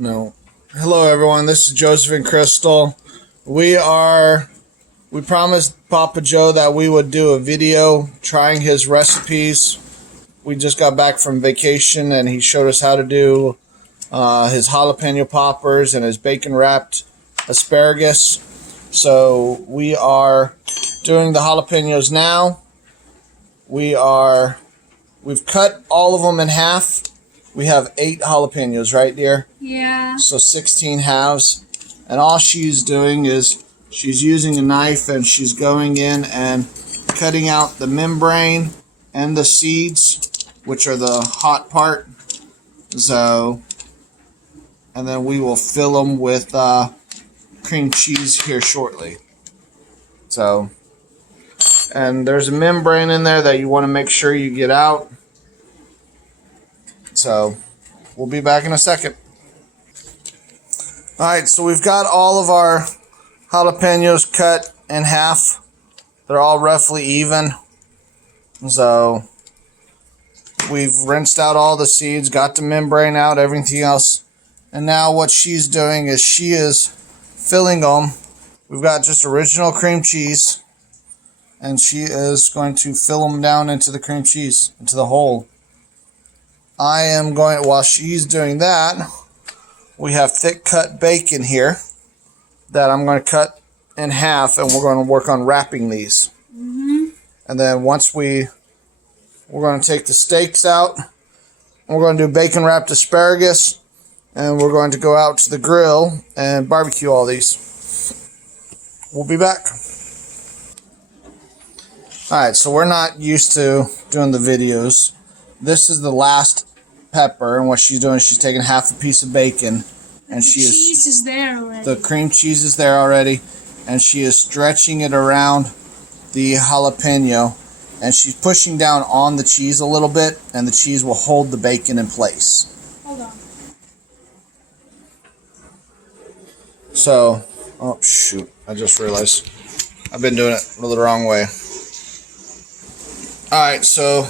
No. Hello, everyone. This is Joseph and Crystal. We promised Papa Joe that we would do a video trying his recipes. We just got back from vacation, and he showed us how to do his jalapeno poppers and his bacon wrapped asparagus. So we are doing the jalapenos now. We've cut all of them in half. We have 8 jalapenos, right, dear? Yeah. So 16 halves. And all she's doing is she's using a knife and she's going in and cutting out the membrane and the seeds, which are the hot part. So, and then we will fill them with cream cheese here shortly. So, and there's a membrane in there that you want to make sure you get out. So, we'll be back in a second. Alright, so we've got all of our jalapenos cut in half. They're all roughly even. So, we've rinsed out all the seeds, got the membrane out, everything else. And now what she's doing is she is filling them. We've got just original cream cheese. And she is going to fill them down into the cream cheese, into the hole. While she's doing that, we have thick cut bacon here that I'm going to cut in half, and we're going to work on wrapping these. And then once we're going to take the steaks out, we're going to do bacon wrapped asparagus, and we're going to go out to the grill and barbecue all these. We'll be back. Alright, so we're not used to doing the videos. This is the last pepper, and what she's doing is she's taking half a piece of bacon, and cheese is there already. The cream cheese is there already, and she is stretching it around the jalapeno, and she's pushing down on the cheese a little bit, and the cheese will hold the bacon in place. Hold on. So, oh shoot, I just realized I've been doing it the wrong way. Alright, so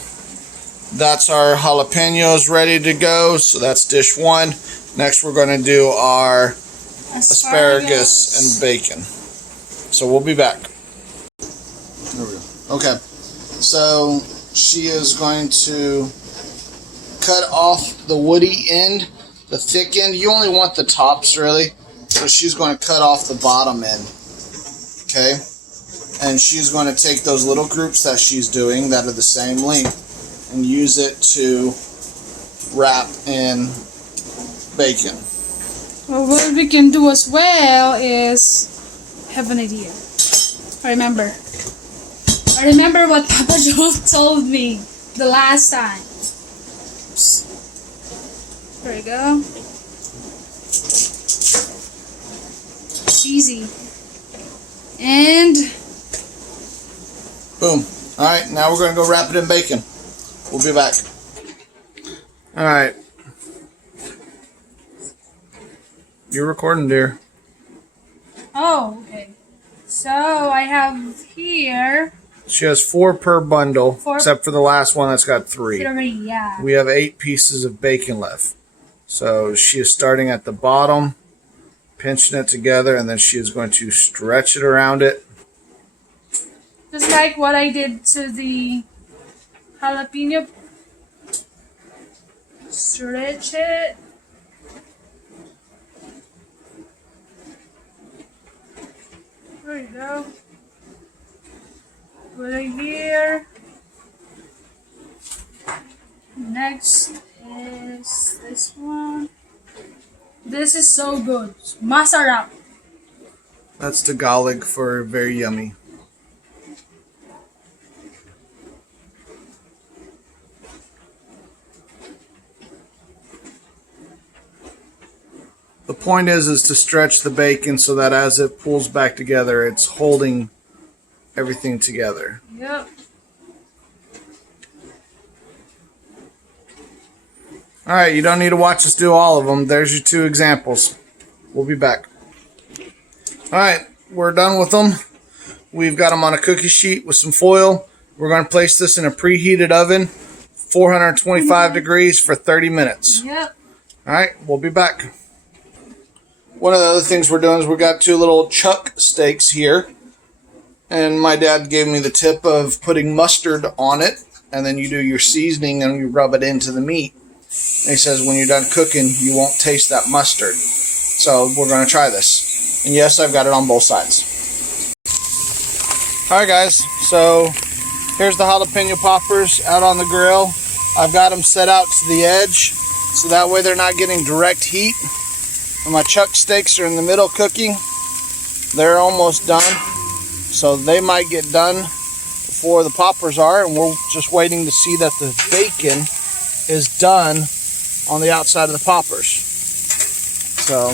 that's our jalapenos ready to go. So that's dish 1. Next we're going to do our asparagus and bacon. So we'll be back. There we go. Okay. So she is going to cut off the woody end, the thick end. You only want the tops really. So she's going to cut off the bottom end. Okay? And she's going to take those little groups that she's doing that are the same length and use it to wrap in bacon. Well, what we can do as well is have an idea. I remember what Papa Joe told me the last time. Oops. There we go. Easy. And boom. Alright, now we're going to go wrap it in bacon. We'll be back. Alright. You're recording, dear. Oh, okay. So I have here. She has 4 per bundle, except for the last one that's got 3. Yeah. We have 8 pieces of bacon left. So she is starting at the bottom, pinching it together, and then she is going to stretch it around it. Just like what I did to the jalapeno. Stretch it. There you go. Put it here. Next is this one. This is so good. Masarap. That's Tagalog for very yummy. The point is to stretch the bacon so that as it pulls back together, it's holding everything together. Yep. Alright, you don't need to watch us do all of them. There's your 2 examples. We'll be back. Alright, we're done with them. We've got them on a cookie sheet with some foil. We're going to place this in a preheated oven, 425 degrees for 30 minutes. Yep. Alright, we'll be back. one of the other things we're doing is we got 2 little chuck steaks here. And my dad gave me the tip of putting mustard on it. And then you do your seasoning and you rub it into the meat. And he says when you're done cooking, you won't taste that mustard. So we're going to try this. And yes, I've got it on both sides. Alright guys, so here's the jalapeno poppers out on the grill. I've got them set out to the edge, so that way they're not getting direct heat. And my chuck steaks are in the middle cooking. They're almost done, so they might get done before the poppers are, and we're just waiting to see that the bacon is done on the outside of the poppers. So,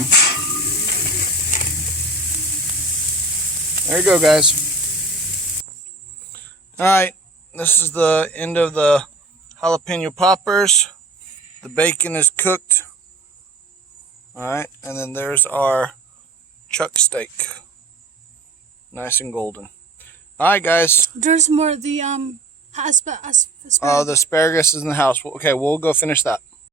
there you go guys. Alright, this is the end of the jalapeno poppers. The bacon is cooked. Alright, and then there's our chuck steak. Nice and golden. Alright guys. There's more, the asparagus. Oh, the asparagus is in the house. Okay, we'll go finish that.